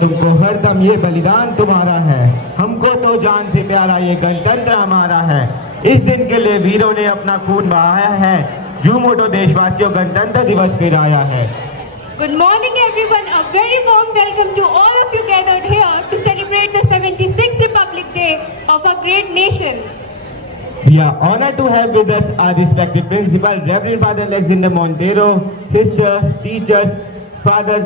तुमको हरदम ये बलिदान तुम्हारा है। हमको तो जान से प्यारा ये गणतंत्र हमारा है। इस दिन के लिए वीरों ने अपना खून बहाया है। झूम उठो देशवासियों, गणतंत्र दिवस फिर आया है। Good morning everyone, a very warm welcome to all of you gathered here to celebrate the 76th Republic Day of our great nation. We are honored to have with us our respected principal, Reverend Father Alexander Montero, sisters, teachers, Father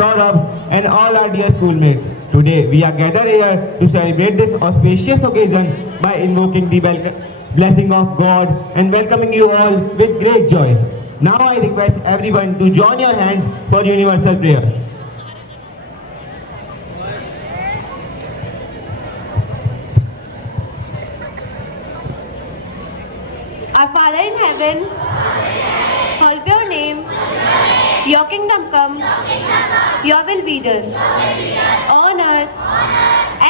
Saurabh, and all our dear schoolmates. Today we are gathered here to celebrate this auspicious occasion by invoking the blessing of God and welcoming you all with great joy. Now I request everyone to join your hands for universal prayer. Our Father in heaven, hallowed be your name, your kingdom come, your will be done, on earth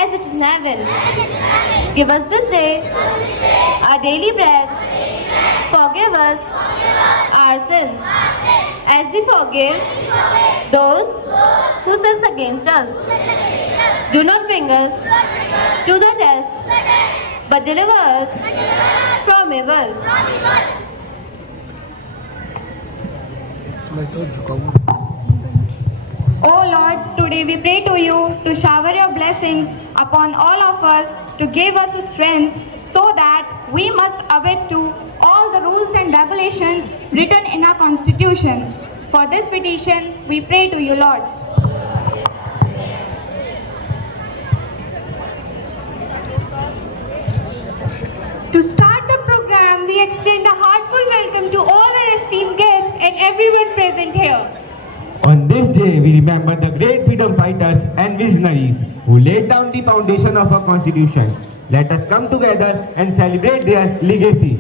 as it is in heaven. Give us this day our daily bread, forgive us our sins as we forgive those who sin against us. Do not bring us to the test, but deliver us from evil. Oh Lord, today we pray to you to shower your blessings upon all of us, to give us strength so that we must abide to all the rules and regulations written in our constitution. For this petition, we pray to you, Lord. To start the program, we extend a heartfelt welcome to all our esteemed guests and everyone present here. On this day, we remember the great freedom fighters and visionaries who laid down the foundation of our constitution. Let us come together and celebrate their legacy.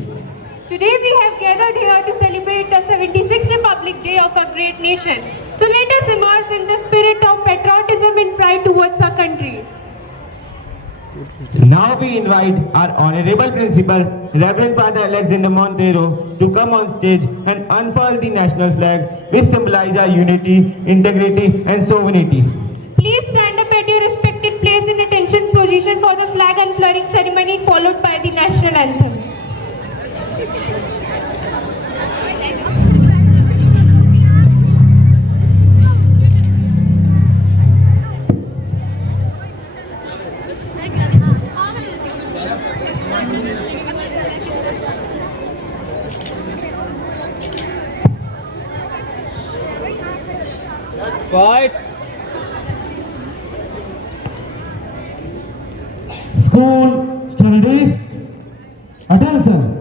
Today we have gathered here to celebrate the 76th Republic Day of our great nation. So let us immerse in the spirit of patriotism and pride towards our country. Now we invite our Honorable Principal, Reverend Father Alexander Montero, to come on stage and unfurl the national flag, which symbolizes our unity, integrity and sovereignty. Please stand up at your respected place in attention position for the flag unfurling ceremony followed by the national anthem. Fight. School studies, attention.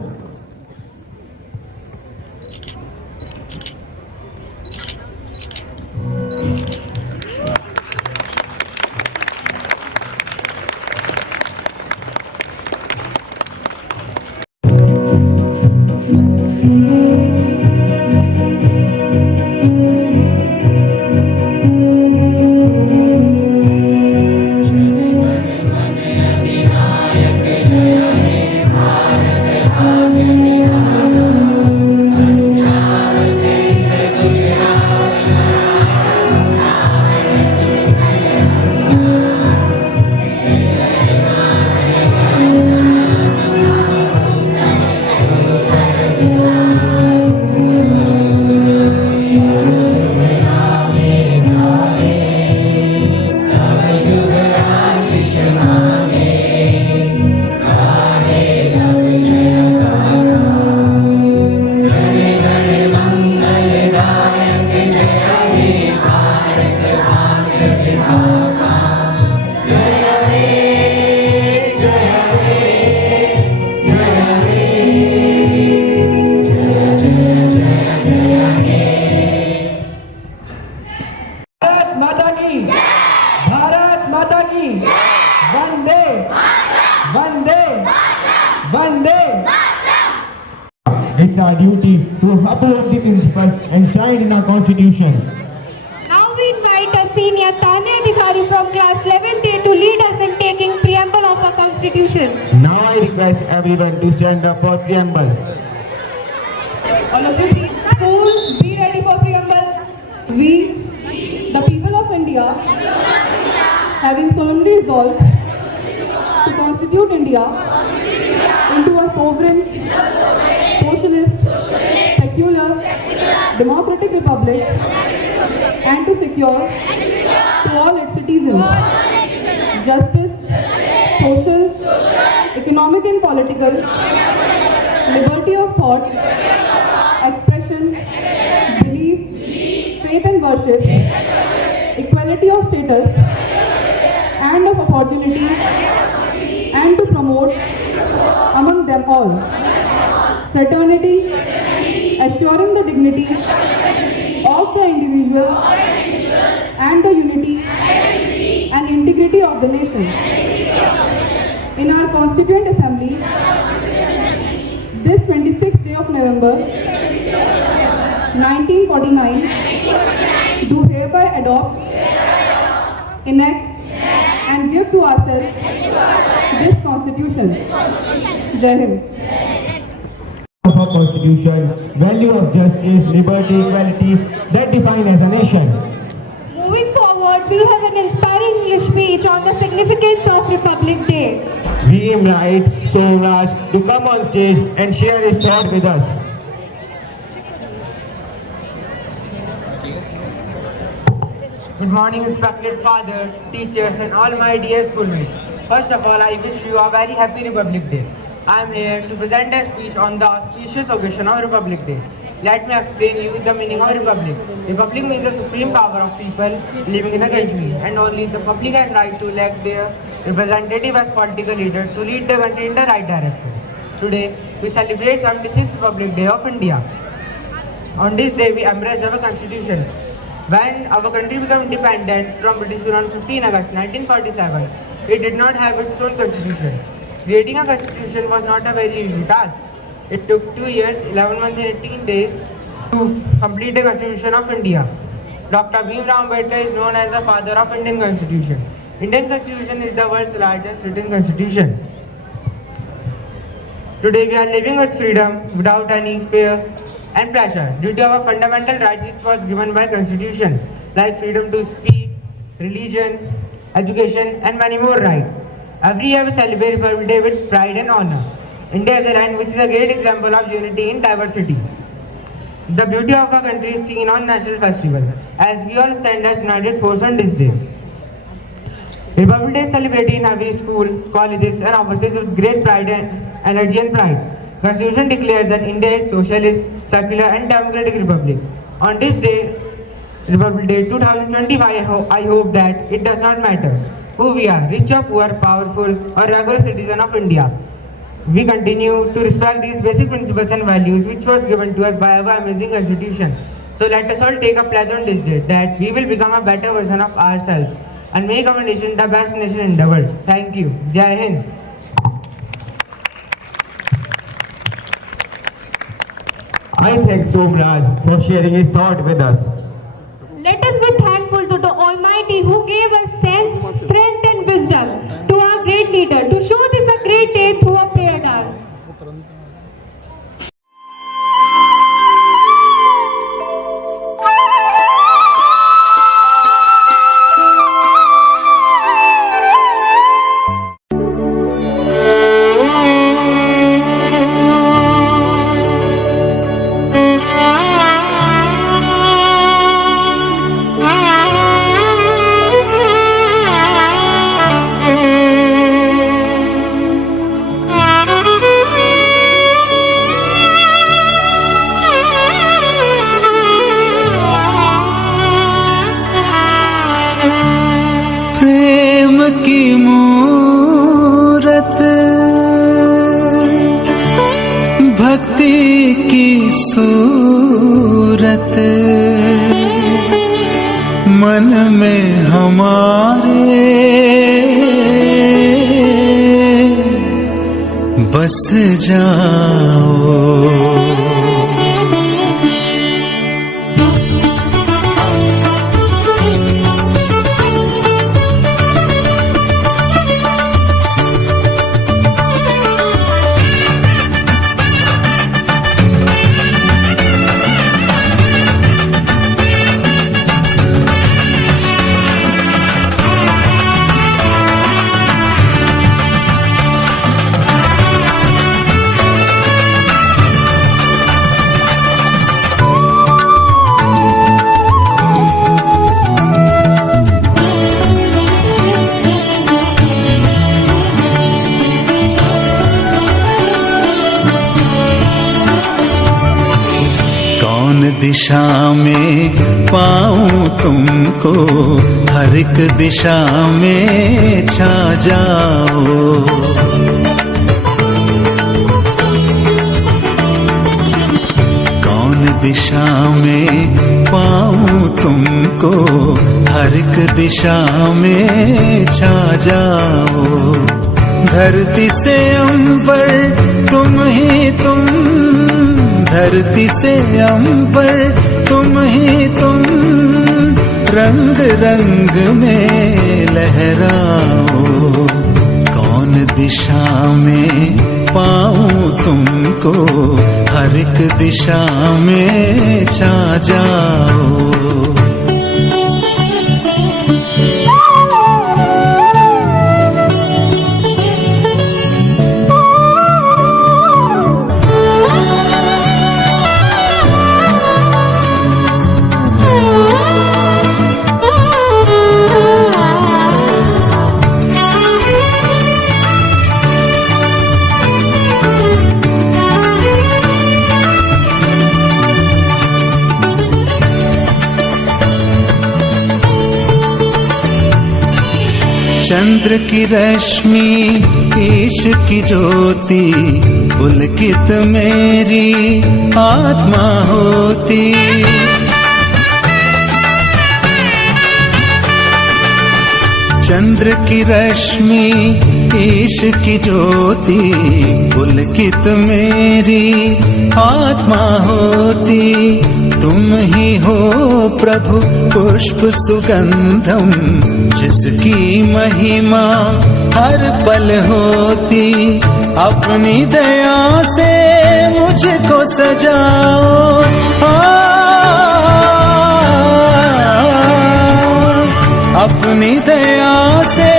It's our duty to uphold the principle enshrined in our constitution. Now we invite a senior Tane Adhikari from class 11th A to lead us in taking preamble of our constitution. Now I request everyone to stand up for preamble. All of you please, schools, be ready for preamble. We, The people of India, having solemnly resolved to constitute India into a sovereign, socialist, secular, democratic republic, and to secure to all its citizens justice, social, economic and political, liberty of thought, expression, belief, faith and worship, equality of status and of opportunity, and to promote among them all fraternity, assuring the dignity of the individual and the unity and integrity of the nation. In our Constituent Assembly, this 26th day of November 1949, do hereby adopt, enact and give to ourselves this Constitution. Jai Hind. Of our Constitution, value of justice, liberty, equality that define as a nation. Moving forward, we'll have an inspiring speech on the significance of Republic Day. We invite Somraj to come on stage and share his thought with us. Good morning, respected father, teachers, and all my dear schoolmates. First of all, I wish you a very happy Republic Day. I am here to present a speech on the auspicious occasion of Republic Day. Let me explain you the meaning of Republic. Republic means the supreme power of people living in a country, and only the public has right to elect their representative as political leaders to lead the country in the right direction. Today, we celebrate 76th Republic Day of India. On this day, we embrace our constitution. When our country became independent from British rule on 15 August 1947, it did not have its own constitution. Creating a constitution was not a very easy task. It took 2 years, 11 months and 18 days to complete the Constitution of India. Dr. Bhimrao Ambedkar is known as the father of Indian Constitution. Indian Constitution is the world's largest written constitution. Today we are living with freedom without any fear and pressure due to our fundamental rights which was given by Constitution, like freedom to speak, religion, education and many more rights. Every year we celebrate Republic Day with pride and honor. India is a land which is a great example of unity in diversity. The beauty of our country is seen on national festivals, as we all stand as united force on this day. Republic Day is celebrated in every school, colleges and offices with great pride and energy and pride. Constitution declares that India is socialist, secular and democratic republic. On this day, Republic Day 2025, I hope that it does not matter who we are, rich or poor, powerful or regular citizen of India. We continue to respect these basic principles and values which was given to us by our amazing constitution. So let us all take a pledge on this day that we will become a better version of ourselves and make our nation the best nation in the world. Thank you. Jai Hind. I thank Somraj for sharing his thought with us. Let us be thankful to the Almighty who gave us sense, strength and wisdom to our great leader to show this a great day through a prayer dance. की मूरत भक्ति की सूरत मन में हमारे बस जाओ। कौन दिशा में पाऊं तुमको, हर एक दिशा में छा जाओ। कौन दिशा में पाऊं तुमको, हर एक दिशा में छा जाओ। धरती से अंबर तुम ही तुम, धरती से अंबर तुम ही तुम, रंग रंग में लहराओ। कौन दिशा में पाऊं तुमको, हर एक दिशा में छा जाओ। चंद्र की रश्मि ईश की ज्योति, पुलकित मेरी आत्मा होती। चंद्र की रश्मि ईश की ज्योति, पुलकित मेरी आत्मा होती। तुम ही हो प्रभु पुष्प सुगंधम, जिसकी महिमा हर पल होती। अपनी दया से मुझको सजाओ, अपनी दया से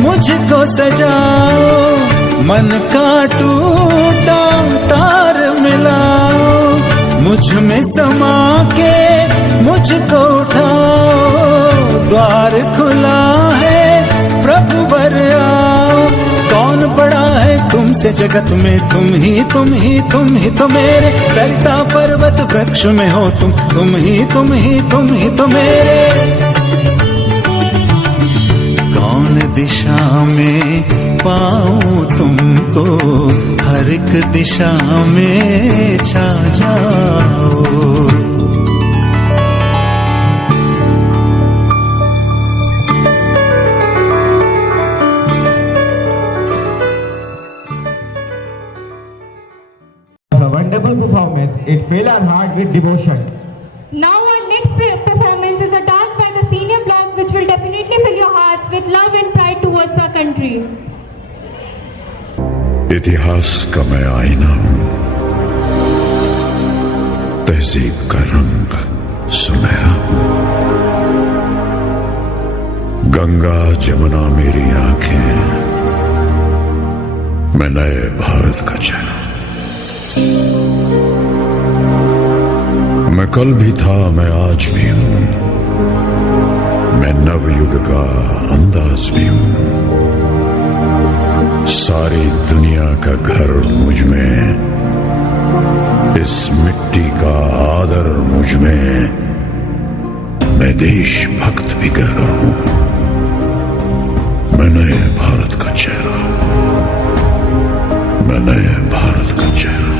मुझको सजाओ। मन का टूटा तार मिलाओ, मुझ में समा के मुझको उठाओ। द्वार खुला है प्रभु वर आओ। कौन बड़ा है तुमसे जगत में, तुम ही तुम ही तुम ही तो मेरे। सरिता पर्वत वृक्ष में हो तुम ही तुम ही तुम ही तो मेरे। कौन दिशा में पाऊं तुमको, हर एक दिशा में छा जाओ। A wonderful performance. It filled our heart with devotion. Now our next performance is a dance by the senior block which will definitely fill your hearts with love and pride towards our country. इतिहास का मैं आईना हूं, तहजीब का रंग सुनहरा हूं। गंगा जमुना मेरी आंखें, मैं नए भारत का चेहरा। मैं कल भी था, मैं आज भी हूं, मैं नवयुग का अंदाज भी हूं। सारी दुनिया का घर मुझ में, इस मिट्टी का आदर मुझ में। मैं देशभक्त भी गहरा हूं, मैं नए भारत का चेहरा, मैं नए भारत का चेहरा।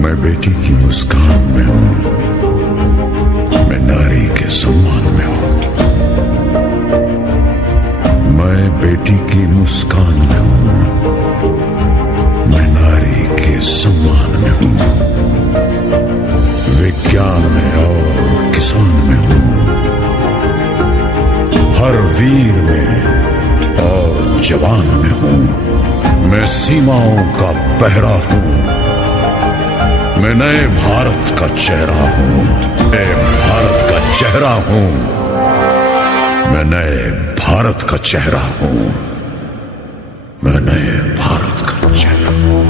मैं बेटी की मुस्कान में हूं, मैं नारी के सम्मान में हूं। मैं बेटी की मुस्कान में हूं, मैं नारी के सम्मान में हूं। विज्ञान में और किसान में हूं, हर वीर में और जवान में हूं। मैं सीमाओं का पहरा हूं, मैं नए भारत का चेहरा हूं, नए भारत का चेहरा हूं, मैं नए भारत का चेहरा हूं, मैं नए भारत का चेहरा हूं।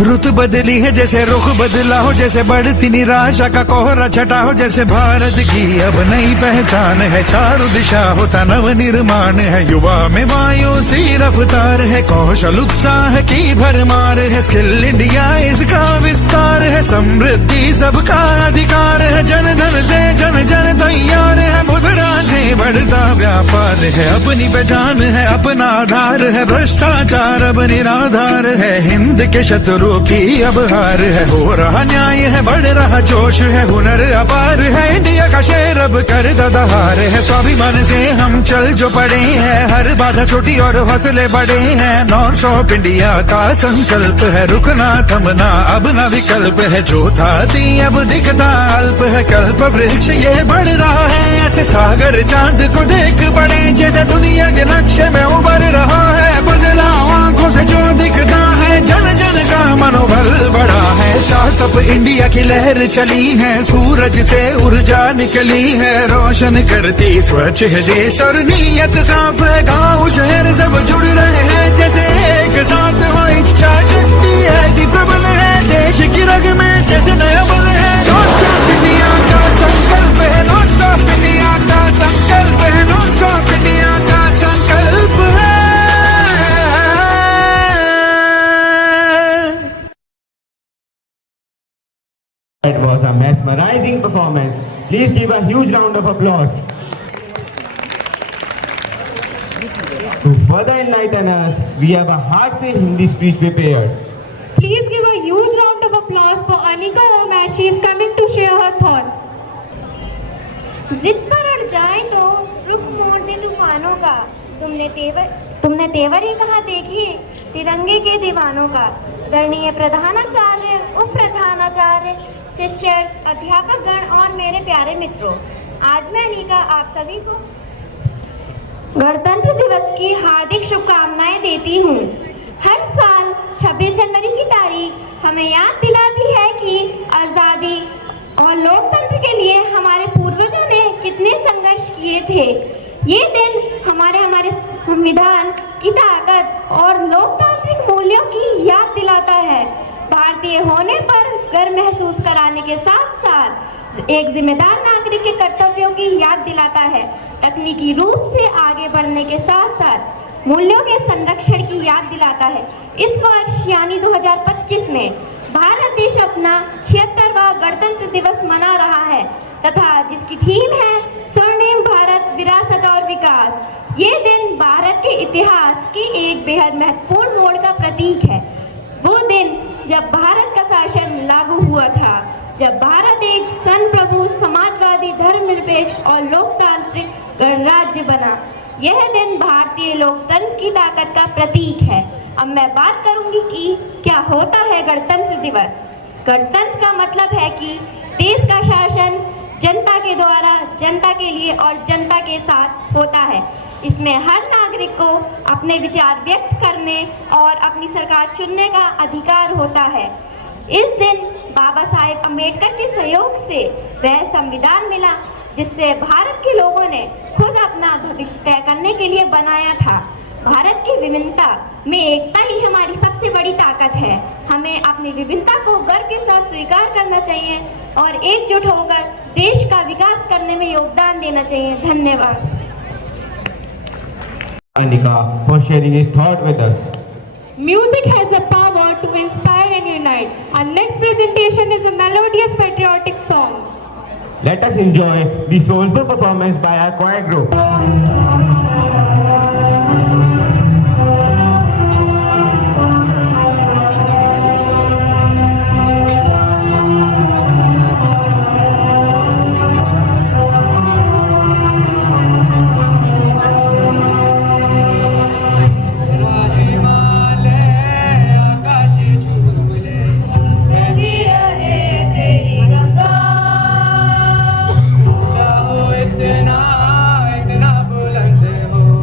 रुत बदली है जैसे रुख बदला हो, जैसे बढ़ती निराशा का कोहरा छटा हो, जैसे भारत की अब नई पहचान है, चारों दिशा होता नव निर्माण है। युवा में मायूसी रफ्तार है, कौशल उत्साह की भरमार है, स्किल इंडिया इसका विस्तार है, समृद्धि सबका अधिकार है, जन धन से जन जन तैयार है, मुद्रा से बढ़ता व्यापार है, अपनी पहचान है अपना आधार है, भ्रष्टाचार अब निराधार है, हिंद के शत्रु की अब हार है, हो रहा न्याय है बढ़ रहा जोश है, हुनर अपार है, इंडिया का शेर अब कर दहार है, स्वाभिमान से हम चल जो पड़े हैं, हर बाधा छोटी और हौसले बड़े हैं, नॉर्थ ऑफ इंडिया का संकल्प है, रुकना थमना अब ना विकल्प है, जो था दी अब दिखता अल्प है, कल्प वृक्ष ये बढ़ रहा है, ऐसे सागर चांद को देख पड़े, जैसे दुनिया के नक्शे में उभर रहा है, बदलाव आंखों से जो दिखता है, जन जन का मनोबल बढ़ा है, स्टार्टअप इंडिया की लहर चली है, सूरज से ऊर्जा निकली है, रोशन करती स्वच्छ है देश और नीयत साफ है, गांव शहर सब जुड़ रहे हैं, जैसे एक साथ हो इच्छा शक्ति ऐसी प्रबल है, देश की रग में जैसे नया बल है, नॉर्थ ऑफ इंडिया का संकल्प है, नॉर्थ ऑफ इंडिया का संकल्प है, नॉर्थ ऑफ इंडिया का संकल्प है। That was a mesmerizing performance. Please give a huge round of applause. To further enlighten us, we have a heartfelt Hindi speech prepared. Please give a huge round of applause for Anika Om. She is coming to share her thoughts. जिद पर अड़ जाए तो रुख मोड़ दे तूफानों का, तुमने तेवर ही कहा देखिए तिरंगे के दीवानों का। दरणीय प्रधानाचार्य, उप प्रधानाचार्य, शिक्षक, अध्यापक गण और मेरे प्यारे मित्रों, आज मैं अनिका आप सभी को गणतंत्र दिवस की हार्दिक शुभकामनाएं देती हूँ। हर साल 26 जनवरी की तारीख हमें याद दिलाती है कि आज़ादी और लोकतंत्र के लिए हमारे पूर्वजों ने कितने संघर्ष किए थे। ये दिन हमारे संविधान की ताकत और लोकतांत्रिक मूल्यों की याद दिलाता है। भारतीय होने पर गर्व महसूस कराने के साथ साथ एक जिम्मेदार नागरिक के कर्तव्यों की याद दिलाता है। तकनीकी रूप से आगे बढ़ने के साथ साथ मूल्यों के संरक्षण की याद दिलाता है। इस वर्ष यानी 2025 में भारत देश अपना 76वां गणतंत्र दिवस मना रहा है तथा जिसकी थीम है स्वर्णिम भारत, विरासत और विकास। ये दिन भारत के इतिहास की एक बेहद महत्वपूर्ण मोड़ का प्रतीक है। वो दिन जब भारत का शासन लागू हुआ था, जब भारत एक संप्रभु, समाजवादी, धर्मनिरपेक्ष और लोकतांत्रिक गणराज्य बना। यह दिन भारतीय लोकतंत्र की ताकत का प्रतीक है। अब मैं बात करूंगी कि क्या होता है गणतंत्र दिवस। गणतंत्र का मतलब है कि देश का शासन जनता के द्वारा, जनता के लिए और जनता के साथ होता है। इसमें हर नागरिक को अपने विचार व्यक्त करने और अपनी सरकार चुनने का अधिकार होता है। इस दिन बाबा साहेब अम्बेडकर के सहयोग से वह संविधान मिला जिससे भारत के लोगों ने खुद अपना भविष्य तय करने के लिए बनाया था। भारत की विविधता में एकता ही हमारी सबसे बड़ी ताकत है। हमें अपनी विविधता को गर्व के साथ स्वीकार करना चाहिए और एकजुट होकर देश का विकास करने में योगदान देना चाहिए। धन्यवाद। Anika for sharing his thought with us. Music has the power to inspire and unite. Our next presentation is a melodious patriotic song. Let us enjoy the soulful performance by our choir group. इतना बुलंद हो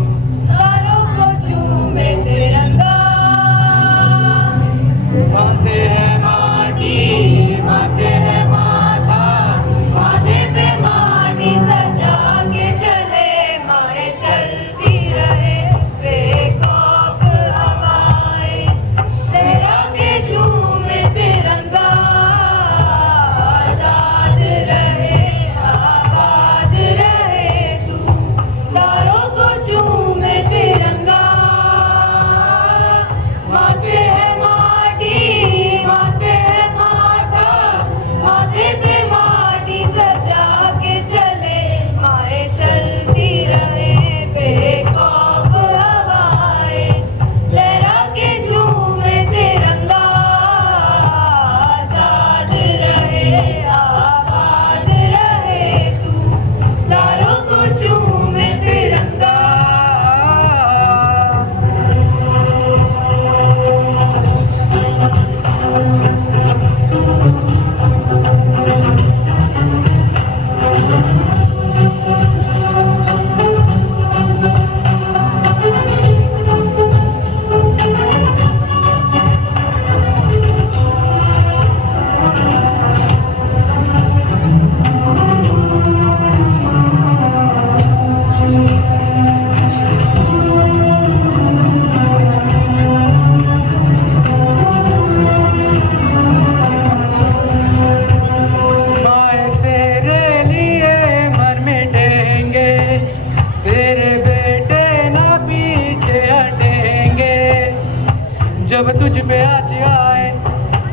जब तुझ पे आज आए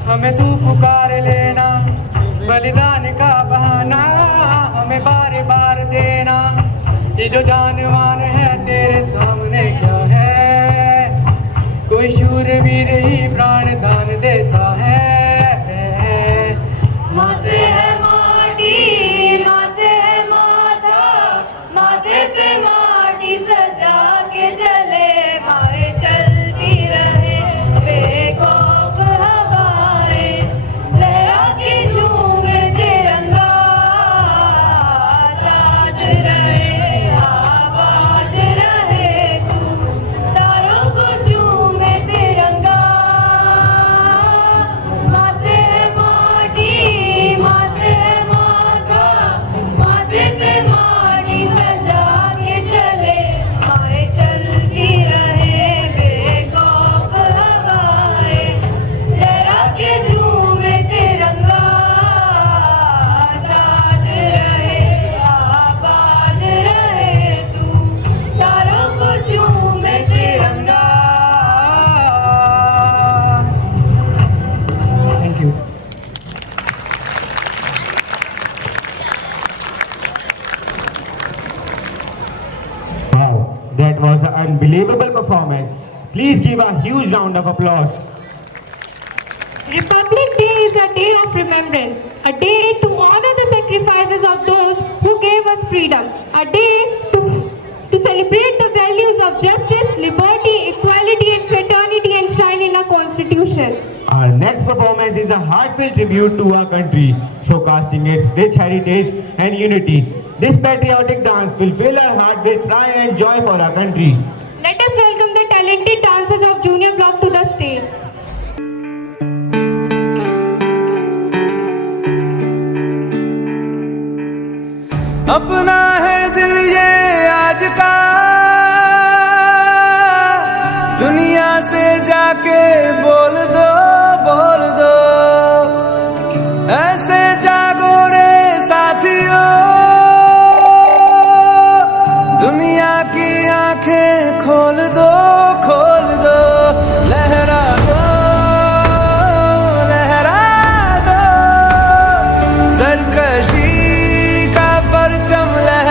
हमें तू पुकार लेना, बलिदान का बहाना हमें बार बार देना। ये जो जानवान है तेरे सामने क्या है, कोई शूरवीर ही प्राण दान देता है। माँ से है माटी, माँ से है माथा, माथे पे माटी सजा के चले, माए चलती रहे बेखौफ हवाएं, लहरा के झूमे तिरंगा, आजाद रहे आबाद रहे तू, तारों को झूमे तिरंगा। माँ से है माटी, माँ से है माथा, माथे पे माटी सजा के चले, माए चलती रहे बेखौफ हवाएं, लहरा के झूमे तिरंगा, आजाद रहे आबाद रहे तू, तारों को झूमे तिरंगा। Thank you. Wow, that was an unbelievable performance. Please give a huge round of applause. Republic Day is a day of remembrance, a day to honor the sacrifices of those who gave us freedom, a day to celebrate the values of justice, liberty, equality and fraternity enshrined in our constitution. Our next performance is a heartfelt tribute to our country, showcasing its rich heritage and unity. This patriotic dance will fill our heart with pride and joy for our country. Let us welcome the talented dancers of Junior Block to the stage. अपना है दिल ये आज का, दुनिया से जाके बोल दो, बोल दो, ऐसे जागो रे साथियों, दुनिया की आंखें खोल दो, खोल दो, लहरा दो, लहरा दो, सरकशी का परचम लहरा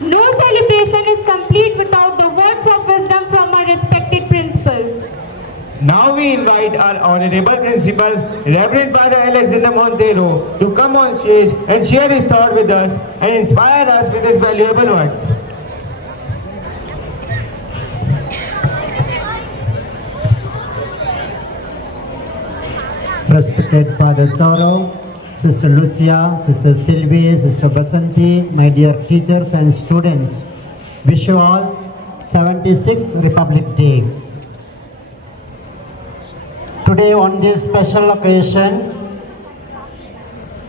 No celebration is complete without the words of wisdom from our respected principals. Now we invite our Honorable Principal, Reverend Father Alexander Montero, to come on stage and share his thought with us and inspire us with his valuable words. Respected Father Saurav, Sister Lucia, Sister Sylvie, Sister Basanti, my dear teachers and students, wish you all 76th Republic Day. Today on this special occasion,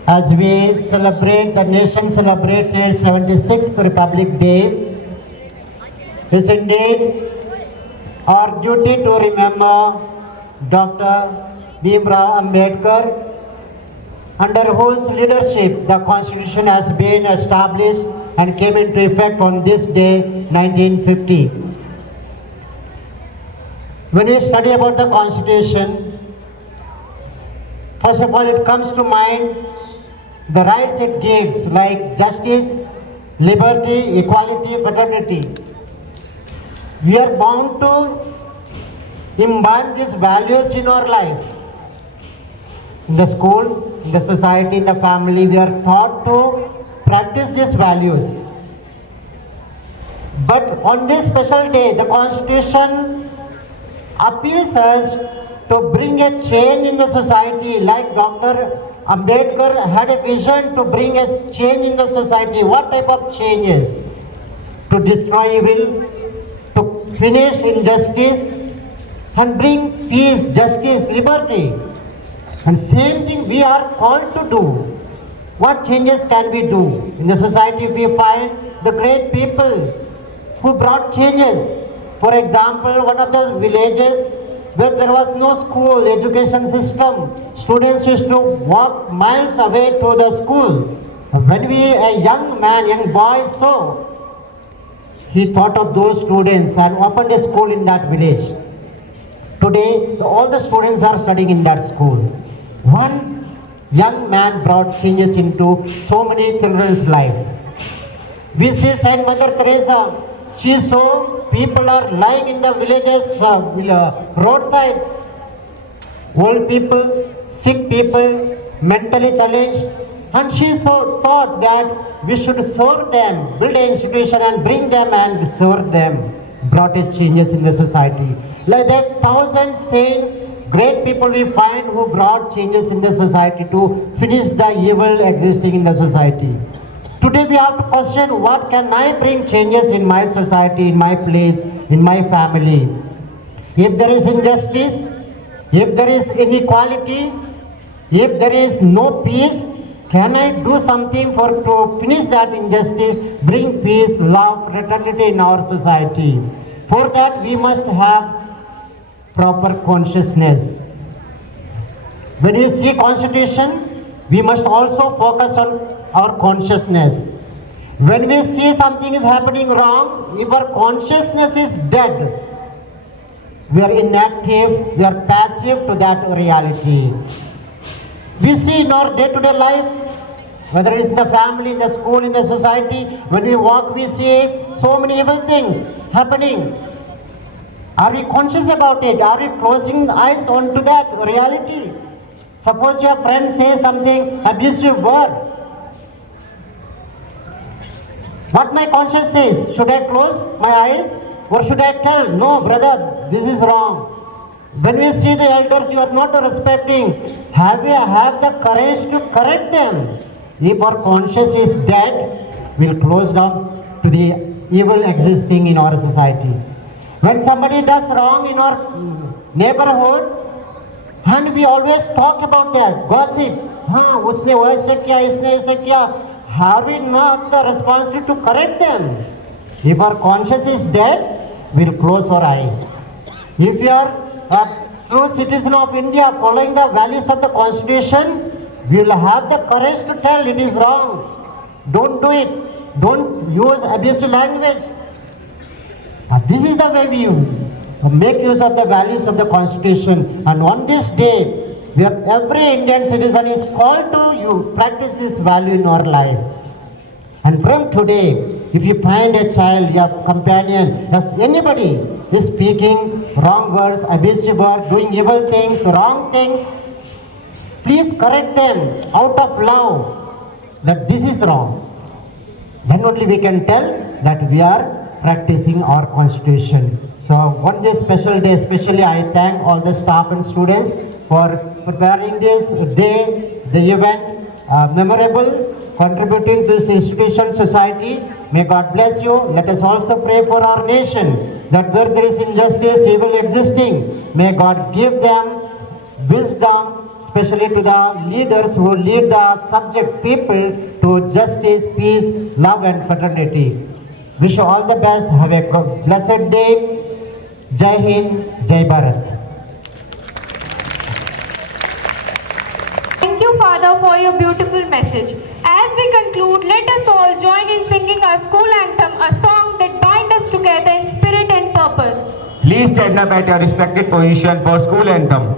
as we celebrate, the nation celebrates its 76th Republic Day, it's indeed our duty to remember Dr. Bhimrao Ambedkar, under whose leadership the Constitution has been established and came into effect on this day, 1950. When we study about the Constitution, first of all it comes to mind the rights it gives, like justice, liberty, equality, fraternity. We are bound to imbibe these values in our life. In the school, in the society, in the family, we are taught to practice these values. But on this special day, the Constitution appeals us to bring a change in the society, like Dr. Ambedkar had a vision to bring a change in the society. What type of changes? To destroy evil, to finish injustice, and bring peace, justice, liberty. And same thing we are called to do. What changes can we do? In the society we find the great people who brought changes. For example, one of the villages where there was no school, education system, students used to walk miles away to the school. When a young man, young boy saw, he thought of those students and opened a school in that village. Today, all the students are studying in that school. One young man brought changes into so many children's life. We see Saint Mother Teresa. She saw people are lying in the villages, roadside. Old people, sick people, mentally challenged. And she thought that we should serve them, build an institution and bring them and serve them. Brought a changes in the society. Like that, thousand saints, great people we find who brought changes in the society to finish the evil existing in the society. Today we have to question, what can I bring changes in my society, in my place, in my family? If there is injustice, if there is inequality, if there is no peace, can I do something to finish that injustice, bring peace, love, fraternity in our society? For that we must have proper consciousness. When we see Constitution, we must also focus on our consciousness. When we see something is happening wrong, if our consciousness is dead, we are inactive, we are passive to that reality. We see in our day-to-day life, whether it's in the family, in the school, in the society, when we walk, we see so many evil things happening. Are we conscious about it? Are we closing eyes onto that reality? Suppose your friend says something abusive word. What my conscience says? Should I close my eyes? Or should I tell, no brother, this is wrong? When we see the elders you are not respecting, have we have the courage to correct them? If our conscience is dead, we'll close down to the evil existing in our society. When somebody does wrong in our neighborhood, and we always talk about that, gossip, usne waise kiya, isne aise kiya, have we not the responsibility to correct them? If our conscience is dead, we'll close our eyes. If you are a true citizen of India following the values of the Constitution, we will have the courage to tell it is wrong. Don't do it. Don't use abusive language. This is the way we make use of the values of the Constitution. And on this day, where every Indian citizen is called to practice this value in our life. And from today, if you find a child, your companion, if anybody is speaking wrong words, abusive words, doing evil things, wrong things, please correct them out of love that this is wrong. Then only we can tell that we are practicing our constitution. So on this special day, especially I thank all the staff and students for preparing this day, the event, memorable, contributing to this institution, society. May God bless you. Let us also pray for our nation, that where there is injustice, evil existing, may God give them wisdom, especially to the leaders who lead the subject people to justice, peace, love and fraternity. Wish you all the best. Have a blessed day. Jai Hind, Jai Bharat. Thank you, Father, for your beautiful message. As we conclude, let us all join in singing our school anthem, a song that binds us together in spirit and purpose. Please stand up at your respective position for school anthem.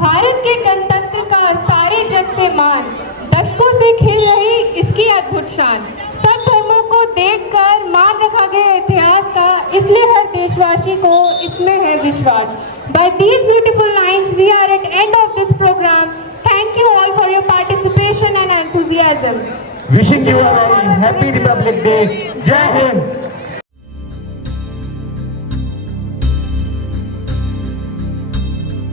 Bharat के गणतंत्र का सारे जग से मान, दशकों से खिल रही इसकी अद्भुत शान, सब धर्मों को देखकर मान रखा गया इतिहास का, इसलिए हर देशवासी को इसमें है विश्वास. By these beautiful lines, we are at end of this program. Thank you all for your participation and enthusiasm. Wishing you a very happy Republic Day. Jai Hind.